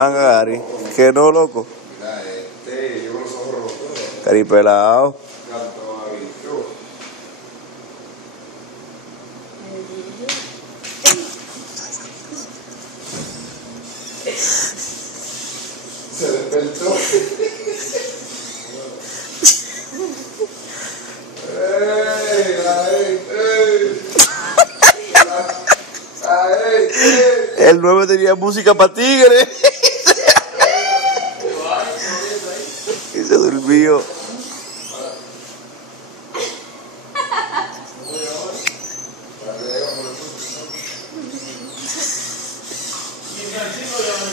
Gary, que no, loco. Mira yo con los ojos rotos. Caripelado. Se despertó. El 9 tenía música para tigre. Y se durmió. Y Francisco ya me